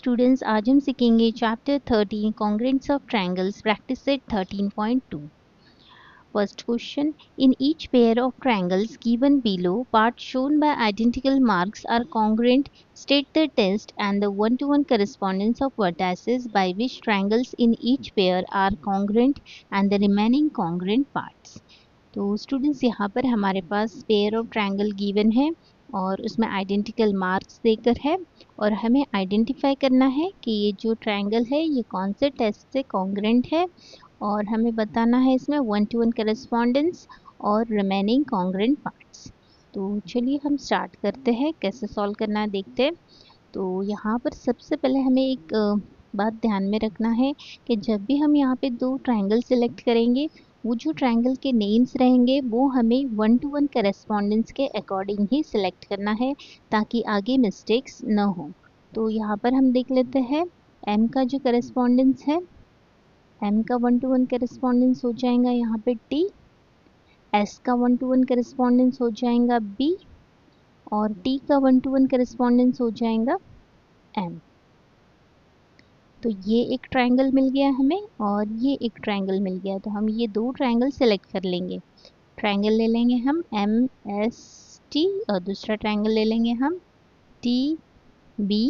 Students, आज हम सीखेंगे chapter 13 congruence of triangles practice set 13.2. First question, in each pair of triangles given below, parts shown by identical marks are congruent. State the test and the one-to-one correspondence of vertices by which triangles in each pair are congruent and the remaining congruent parts. तो students यहाँ पर हमारे पास pair of triangle given है और उसमें identical marks देकर है और हमें आइडेंटिफाई करना है कि ये जो ट्रायंगल है ये कौन से टेस्ट से कॉन्ग्रेंट है और हमें बताना है इसमें वन टू वन करेस्पॉन्डेंस और रिमेनिंग कॉन्ग्रेंट पार्ट्स. तो चलिए हम स्टार्ट करते हैं, कैसे सॉल्व करना है देखते हैं. तो यहाँ पर सबसे पहले हमें एक बात ध्यान में रखना है कि जब भी हम यहाँ पे दो ट्रायंगल सिलेक्ट करेंगे, वो जो ट्रायंगल के नेम्स रहेंगे वो हमें वन टू वन करेस्पॉन्डेंस के अकॉर्डिंग ही सिलेक्ट करना है ताकि आगे मिस्टेक्स न हो. तो यहाँ पर हम देख लेते हैं एम का जो करेस्पॉन्डेंस है, एम का वन टू वन करेस्पॉन्डेंस हो जाएगा यहाँ पे टी, एस का वन टू वन करेस्पॉन्डेंस हो जाएगा बी और टी का वन टू वन करेस्पॉन्डेंस हो जाएगा एम. तो ये एक ट्रायंगल मिल गया हमें और ये एक ट्रायंगल मिल गया, तो हम ये दो ट्रायंगल सेलेक्ट कर लेंगे. ट्रायंगल ले लेंगे हम एम एस टी और दूसरा ट्रायंगल ले लेंगे हम टी बी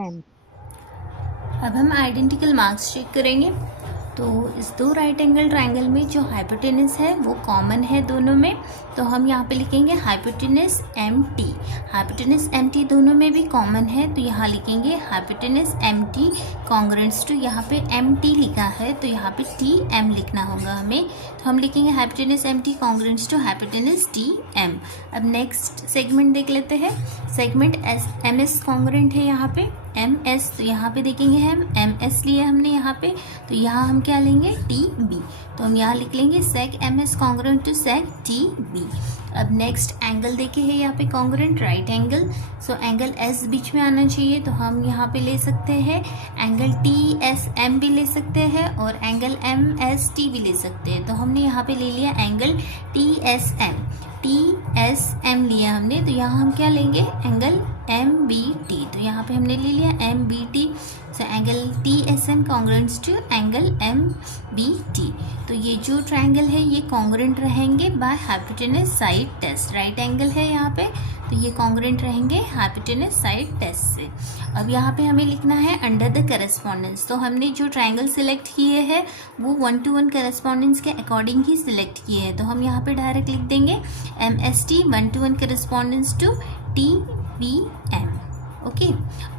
एम. अब हम आइडेंटिकल मार्क्स चेक करेंगे. तो इस दो राइट एंगल ट्रायंगल में जो हाइपोटेनस है वो कॉमन है दोनों में, तो हम यहाँ पे लिखेंगे hypotenuse M T. Hypotenuse M T दोनों में भी कॉमन है, तो यहाँ लिखेंगे hypotenuse M T congruence to, यहाँ पे एम टी लिखा है तो यहाँ पे टी एम लिखना होगा हमें. तो हम लिखेंगे hypotenuse M T congruence to hypotenuse T M. अब नेक्स्ट सेगमेंट देख लेते हैं. Segment S M S congruent है यहाँ पे एम एस, तो यहाँ पे देखेंगे हम एम एस लिए हमने यहाँ पे, तो यहाँ हम क्या लेंगे टी बी. तो हम यहाँ लिख लेंगे seg M S congruent to seg T B. अब नेक्स्ट एंगल देखे है यहाँ पे congruent right angle, so angle S बीच में आना चाहिए, तो हम यहाँ पे ले सकते हैं एंगल टी एस एम भी ले सकते हैं और एंगल एम एस टी भी ले सकते हैं. तो हमने यहाँ पे ले लिया angle T S M. T S M लिया हमने, तो यहाँ हम क्या लेंगे एंगल एम बी टी. तो यहाँ पे हमने ले लिया M B T. So angle T S M congruence to angle M B T. तो ये जो ट्रायंगल है ये कॉन्ग्रेंट रहेंगे by hypotenuse side test. Right angle है यहाँ पे, तो ये कॉन्ग्रेंट रहेंगे हाइपोटेनस साइड टेस्ट से. अब यहाँ पे हमें लिखना है अंडर द करेस्पॉन्डेंस. तो हमने जो ट्रायंगल सिलेक्ट किए हैं वो वन टू वन करेस्पॉन्डेंस के अकॉर्डिंग ही सिलेक्ट किए हैं, तो हम यहाँ पे डायरेक्ट लिख देंगे M S T one to one correspondence to T B M. Okay.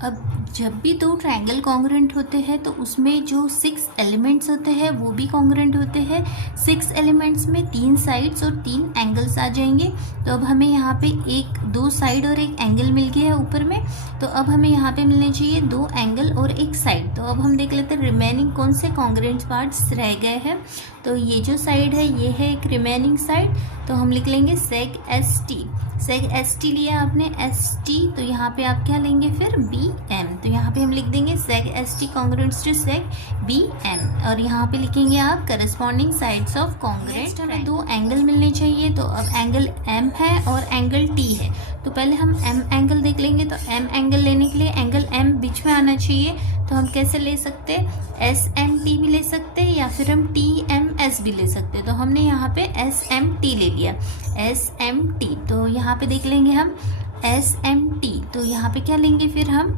अब जब भी दो ट्रायंगल कॉन्ग्रेंट होते हैं तो उसमें जो 6 एलिमेंट्स होते हैं वो भी कॉन्ग्रेंट होते हैं. 6 एलिमेंट्स में 3 साइड्स और 3 एंगल्स आ जाएंगे. तो अब हमें यहाँ पे एक दो साइड और एक एंगल मिल गया है ऊपर में, तो अब हमें यहाँ पे मिलने चाहिए 2 एंगल और एक साइड. तो अब हम देख लेते हैं रिमेनिंग कौन से कॉन्ग्रेंट पार्ट्स रह गए हैं. तो ये जो साइड है ये है एक रिमेनिंग साइड, तो हम लिख लेंगे सेक एस टी. सेक एस टी लिया आपने एस टी, तो यहाँ पे आप क्या लेंगे फिर बी एम. तो यहाँ पे हम लिख देंगे seg S T congruence to seg B M और यहाँ पे लिखेंगे आप करस्पॉन्डिंग साइड्स ऑफ कॉन्ग्रेंट. हमें 2 एंगल मिलने चाहिए, तो अब एंगल एम है और एंगल टी है, तो पहले हम एम एंगल देख लेंगे. तो एम एंगल लेने के लिए एंगल एम बीच में आना चाहिए, तो हम कैसे ले सकते हैं एस एम टी भी ले सकते हैं या फिर हम टी एम एस भी ले सकते हैं. तो हमने यहाँ पे एस एम टी ले लिया एस एम टी. तो यहाँ पे देख लेंगे हम एस एम टी, तो यहाँ पे क्या लेंगे फिर हम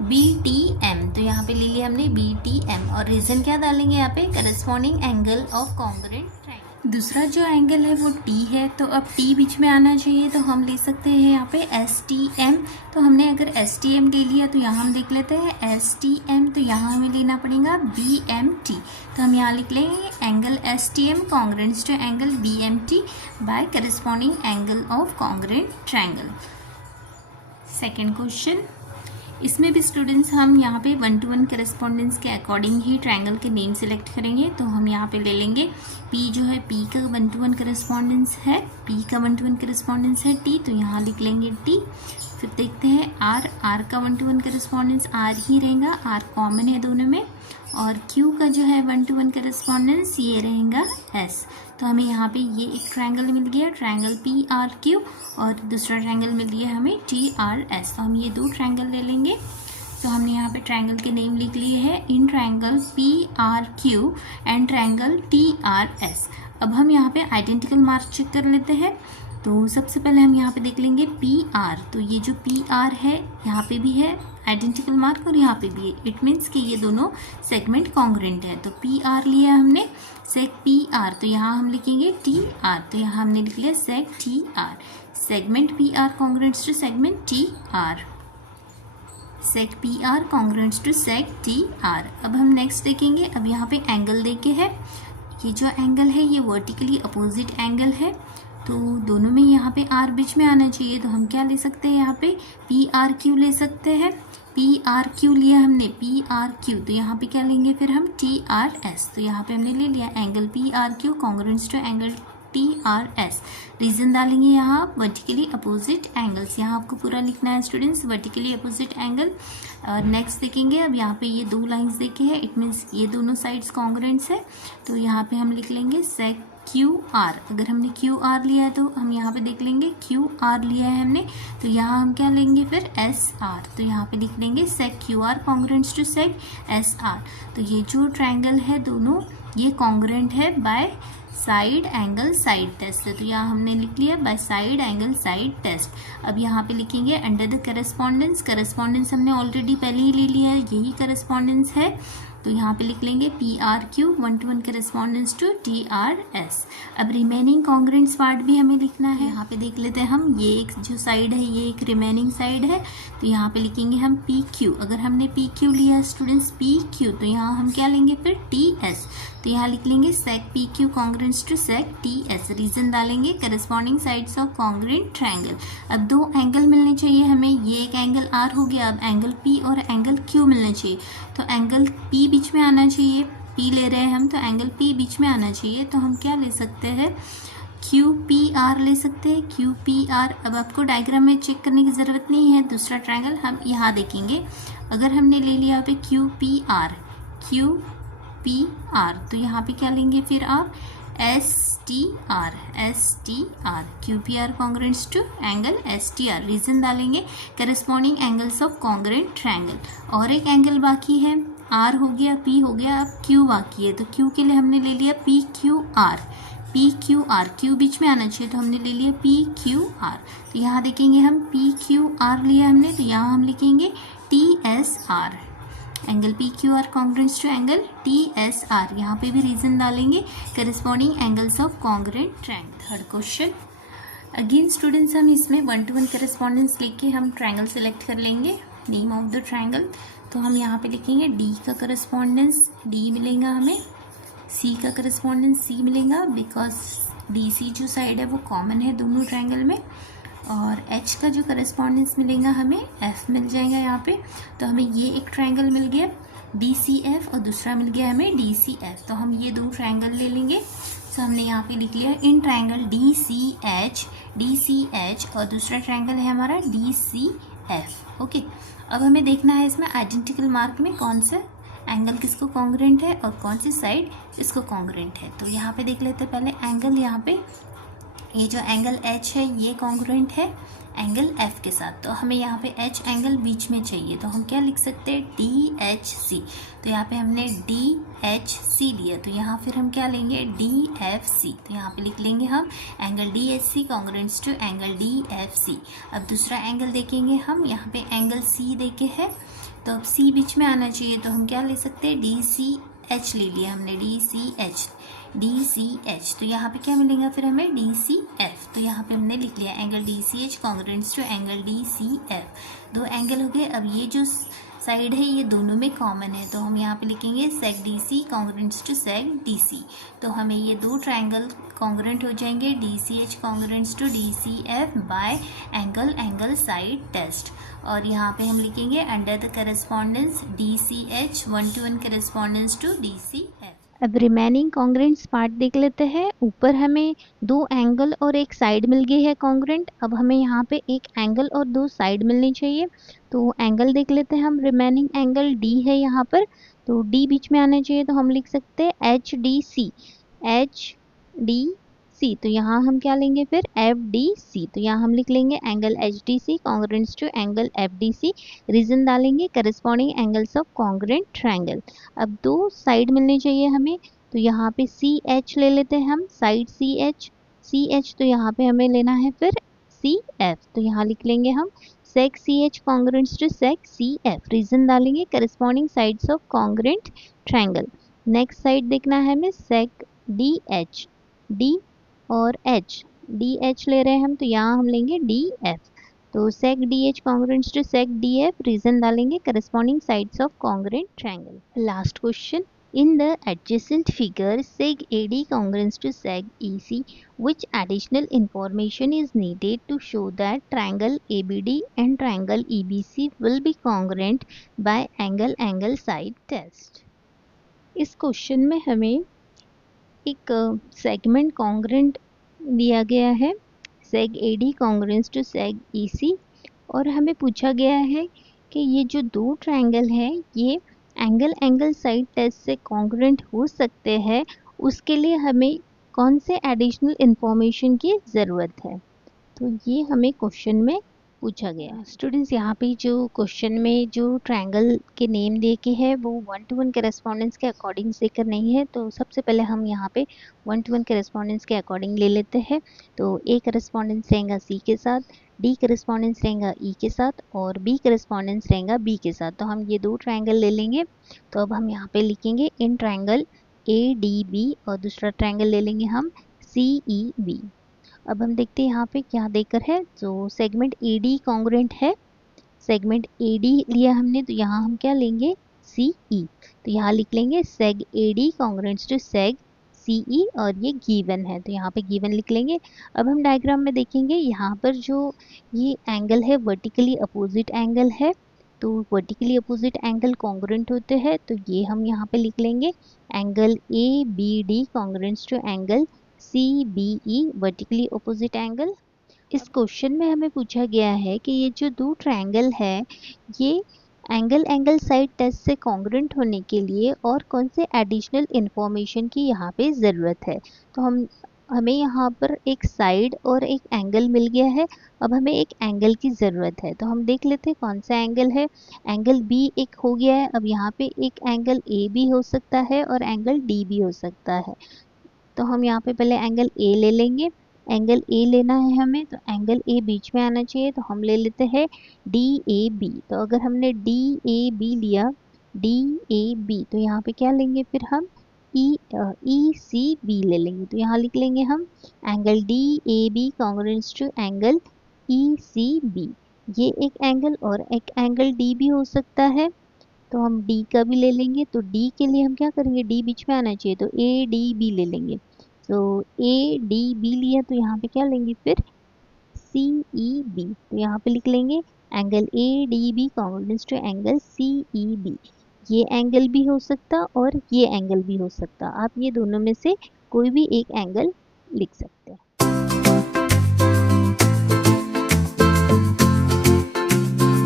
बी टी एम. तो यहाँ पे ले लिया हमने बी टी एम और रीजन क्या डालेंगे यहाँ पे corresponding angle of congruent triangle. दूसरा जो एंगल है वो टी है, तो अब टी बीच में आना चाहिए, तो हम ले सकते हैं यहाँ पे एस टी एम. तो हमने अगर एस टी एम ले लिया तो यहाँ हम देख लेते हैं एस टी एम, तो यहाँ हमें लेना पड़ेगा बी एम टी. तो हम यहाँ लिख लेंगे angle S T M congruence to angle B M T by corresponding angle of congruent triangle. Second question, इसमें भी स्टूडेंट्स हम यहाँ पे वन टू वन करेस्पॉन्डेंस के अकॉर्डिंग ही ट्रायंगल के नेम सेलेक्ट करेंगे. तो हम यहाँ पे ले लेंगे पी, जो है पी का वन टू वन करेस्पॉन्डेंस है, पी का वन टू वन करेस्पॉन्डेंस है टी, तो यहाँ लिख लेंगे टी. फिर देखते हैं आर, आर का one to one correspondence R ही रहेगा, आर कॉमन है दोनों में. और क्यू का जो है वन टू वन करेस्पॉन्डेंस ये रहेगा एस. तो हमें यहाँ पे ये एक ट्रायंगल मिल गया ट्रायंगल पी आर क्यू और दूसरा ट्रायंगल मिल गया हमें टी आर एस. तो हम ये 2 ट्रायंगल ले लेंगे. तो हमने यहाँ पे ट्रायंगल के नेम लिख लिए हैं, in triangle PRQ and triangle TRS। अब हम यहाँ पे आइडेंटिकल मार्क चेक कर लेते हैं। तो सबसे पहले हम यहाँ पे देख लेंगे PR, तो ये जो PR है यहाँ पे भी है आइडेंटिकल मार्क और यहाँ पे भी है, इट मीन्स कि ये दोनों सेगमेंट कॉन्ग्रेंट है। तो PR लिया हमने, सेग PR, तो यहाँ हम लिखेंगे TR, तो यहाँ हमने लिख लिया seg TR, segment PR congruence to segment TR, seg PR congruence to seg TR। अब हम नेक्स्ट देखेंगे, अब यहाँ पे एंगल देके है, ये जो एंगल है ये वर्टिकली अपोजिट एंगल है, तो दोनों में यहाँ पे R बीच में आना चाहिए, तो हम क्या ले सकते हैं यहाँ पे PRQ ले सकते हैं। PRQ लिया हमने PRQ, तो यहाँ पे क्या लेंगे फिर हम TRS, तो यहाँ पे हमने ले लिया angle PRQ congruent to angle TRS। Reason डालेंगे यहाँ वर्टिकली अपोजिट एंगल्स, यहाँ आपको पूरा लिखना है स्टूडेंट्स, वर्टिकली अपोजिट एंगल। और नेक्स्ट देखेंगे, अब यहाँ पे ये दो लाइंस देखे हैं, इट मीन्स ये दोनों साइड्स कॉन्ग्रुएंट्स है, तो यहाँ पे हम लिख लेंगे सेग QR। अगर हमने QR लिया है तो हम यहाँ पे देख लेंगे QR लिया है हमने, तो यहाँ हम क्या लेंगे फिर SR, तो यहाँ पे लिख लेंगे seg QR congruent to seg SR। तो ये जो ट्रायंगल है दोनों ये कॉन्ग्रुएंट है by side angle side test, तो यहाँ हमने लिख लिया by side angle side test. अब यहाँ पे लिखेंगे अंडर द करस्पॉन्डेंस, करस्पॉन्डेंस हमने ऑलरेडी पहले ही ले लिया है, यही करस्पॉन्डेंस है, तो यहाँ पे लिख लेंगे PRQ 1:1 करस्पॉन्डेंस टू TRS। अब रिमेनिंग कॉन्ग्रुएंट्स पार्ट भी हमें लिखना है, यहाँ पे देख लेते हैं हम, ये एक जो साइड है ये एक रिमेनिंग साइड है, तो यहाँ पे लिखेंगे हम PQ। अगर हमने PQ लिया है स्टूडेंट्स PQ, तो यहाँ हम क्या लेंगे फिर TS, तो यहाँ लिख लेंगे seg PQ congruent to seg TS। Reason डालेंगे corresponding sides of congruent triangle. अब दो एंगल मिलने चाहिए हमें, ये एक एंगल R हो गया, अब एंगल P और एंगल Q मिलने चाहिए, तो एंगल P बीच में आना चाहिए, P ले रहे हैं हम, तो एंगल P बीच में आना चाहिए, तो हम क्या ले सकते हैं QPR ले सकते हैं, QPR। अब आपको डायग्राम में चेक करने की ज़रूरत नहीं है, दूसरा ट्रायंगल हम यहाँ देखेंगे। अगर हमने ले लिया यहाँ पे QPR, तो यहाँ पे क्या लेंगे फिर आप STR, QPR congruence to angle STR। Reason डालेंगे corresponding angles of congruent triangle. और एक एंगल बाकी है, R हो गया, P हो गया, अब Q बाकी है, तो Q के लिए हमने ले लिया PQR, Q बीच में आना चाहिए, तो हमने ले लिया PQR। तो यहाँ देखेंगे हम PQR लिया हमने, तो यहाँ हम लिखेंगे TSR, angle PQR congruent to angle TSR। यहाँ पे भी रीजन डालेंगे corresponding angles of congruent triangle. Third question, again students हम इसमें 1:1 करस्पॉन्डेंस लेके हम ट्रायंगल सेलेक्ट कर लेंगे, नेम ऑफ द ट्रायंगल। तो हम यहाँ पे लिखेंगे D का करस्पॉन्डेंस D मिलेगा हमें, C का करस्पॉन्डेंस C मिलेगा, बिकॉज DC जो साइड है वो कॉमन है दोनों ट्रायंगल में, और H का जो करस्पॉन्डेंस मिलेगा हमें F मिल जाएगा यहाँ पे। तो हमें ये एक ट्रायंगल मिल गया DCF और दूसरा मिल गया हमें DCF, तो हम ये दो ट्रायंगल ले लेंगे। तो हमने यहाँ पे लिख लिया इन ट्रायंगल DCH और दूसरा ट्रायंगल है हमारा DCF। ओके, अब हमें देखना है इसमें आइडेंटिकल मार्क में कौन सा एंगल किसको कॉन्ग्रुएंट है और कौन सी साइड इसको कॉन्ग्रुएंट है। तो यहाँ पे देख लेते हैं पहले एंगल, यहाँ पे ये जो एंगल H है ये कॉन्ग्रुएंट है एंगल F के साथ, तो हमें यहाँ पे H एंगल बीच में चाहिए, तो हम क्या लिख सकते हैं DHC। तो यहाँ पे हमने DHC लिया, तो यहाँ फिर हम क्या लेंगे DFC, तो यहाँ पे लिख लेंगे हम angle DHC congruent to angle DFC। अब दूसरा एंगल देखेंगे हम, यहाँ पे एंगल C देखे है, तो अब C बीच में आना चाहिए, तो हम क्या ले सकते हैं DCH ले लिया हमने, DCH। तो यहाँ पे क्या मिलेगा फिर हमें DCF, तो यहाँ पे हमने लिख लिया angle DCH congruent to angle DCF। दो एंगल हो गए। अब ये जो साइड है ये दोनों में कॉमन है, तो हम यहाँ पे लिखेंगे seg DC congruent to seg DC। तो हमें ये दो ट्रायंगल कॉन्ग्रुएंट हो जाएंगे DCH congruent to DCF by angle side test. और यहाँ पे हम लिखेंगे under the correspondence DCH 1:1 correspondence to DCF। अब रिमेनिंग कॉन्ग्रुएंट्स पार्ट देख लेते हैं। ऊपर हमें दो एंगल और एक साइड मिल गई है कॉन्ग्रुएंट, अब हमें यहाँ पे एक एंगल और दो साइड मिलनी चाहिए। तो एंगल देख लेते हैं हम, रिमेनिंग एंगल D है यहाँ पर, तो D बीच में आना चाहिए, तो हम लिख सकते हैं HDC, सी, तो यहाँ हम क्या लेंगे फिर एफ डी सी, तो यहाँ हम लिख लेंगे angle H D C congruence to angle F D C, reason डालेंगे corresponding angles of congruent triangle. अब दो साइड मिलनी चाहिए हमें, तो यहाँ पे सी एच ले लेते हैं हम, साइड सी एच, तो यहाँ पे हमें लेना है फिर सी एफ, तो यहाँ लिख लेंगे हम sec ch congruents to sec cf, reason डालेंगे corresponding sides of congruent triangle. Next side देखना है हमें sec dh, d और h, dh ले रहे हैं हम, तो यहाँ हम लेंगे df, तो sec dh congruents to sec df, reason डालेंगे corresponding sides of congruent triangle. Last question, in the adjacent figure seg AD congruents to seg EC, which additional information is needed to show that triangle ABD and triangle EBC will be congruent by angle side test? इस question में हमें एक segment congruent दिया गया है, सेग AD congruents to seg EC, और हमें पूछा गया है कि ये जो दो ट्रायंगल है ये एंगल साइड टेस्ट से कॉन्ग्रुएंट हो सकते हैं, उसके लिए हमें कौन से एडिशनल इंफॉर्मेशन की ज़रूरत है, तो ये हमें क्वेश्चन में पूछा गया। स्टूडेंट्स, यहाँ पे जो क्वेश्चन में जो ट्रायंगल के नेम दे के है वो 1-to-1 करेस्पॉन्डेंस के अकॉर्डिंग देकर नहीं है, तो सबसे पहले हम यहाँ पे 1-to-1 करेस्पॉन्डेंस के अकॉर्डिंग ले लेते हैं। तो ए करेस्पॉन्डेंस रहेगा सी के साथ, डी करेस्पॉन्डेंस रहेगा ई के साथ, और बी करेस्पॉन्डेंस रहेगा बी के साथ। तो हम ये दो ट्रायंगल ले लेंगे, तो अब हम यहाँ पे लिखेंगे in triangle A D B, और दूसरा ट्रायंगल ले लेंगे हम सी ई बी। अब हम देखते हैं यहाँ पे क्या देकर है, तो सेगमेंट ए डी कॉन्ग्रुएंट है, सेगमेंट ए डी लिया हमने, तो यहाँ हम क्या लेंगे सी ई, तो यहाँ लिख लेंगे seg A D congruence to seg C E, और ये गिवन है तो यहाँ पे गिवन लिख लेंगे। अब हम डायग्राम में देखेंगे यहाँ पर जो ये एंगल है वर्टिकली अपोजिट एंगल है, तो वर्टिकली अपोजिट एंगल कॉन्ग्रुएंट होते हैं, तो ये हम यहाँ पे लिख लेंगे angle A B D congruence to angle C B E, vertically opposite angle. इस क्वेश्चन में हमें पूछा गया है कि ये जो दो ट्रायंगल है ये एंगल साइड टेस्ट से कॉन्ग्रुएंट होने के लिए और कौन से एडिशनल इंफॉर्मेशन की यहाँ पे ज़रूरत है, तो हमें यहाँ पर एक साइड और एक एंगल मिल गया है, अब हमें एक एंगल की ज़रूरत है, तो हम देख लेते हैं कौन सा एंगल है। एंगल बी एक हो गया है, अब यहाँ पे एक एंगल ए भी हो सकता है और एंगल डी भी हो सकता है, तो हम यहाँ पे पहले एंगल ए ले लेंगे। एंगल ए लेना है हमें, तो एंगल ए बीच में आना चाहिए, तो हम ले लेते हैं डी ए बी। तो अगर हमने डी ए बी लिया, डी ए बी, तो यहाँ पे क्या लेंगे फिर हम ई सी बी ले लेंगे, तो यहाँ लिख लेंगे हम angle D A B congruence to angle E C B. ये एक एंगल और एक एंगल डी भी हो सकता है, तो हम डी का भी ले लेंगे, तो डी के लिए हम क्या करेंगे, डी बीच में आना चाहिए, तो ए डी बी ले लेंगे, तो ए डी बी लिया, तो यहाँ पे क्या लेंगे फिर सी ई बी, तो यहाँ पे लिख लेंगे angle A D B congruence to angle C E B. ये एंगल भी हो सकता और ये एंगल भी हो सकता, आप ये दोनों में से कोई भी एक एंगल लिख सकते हैं।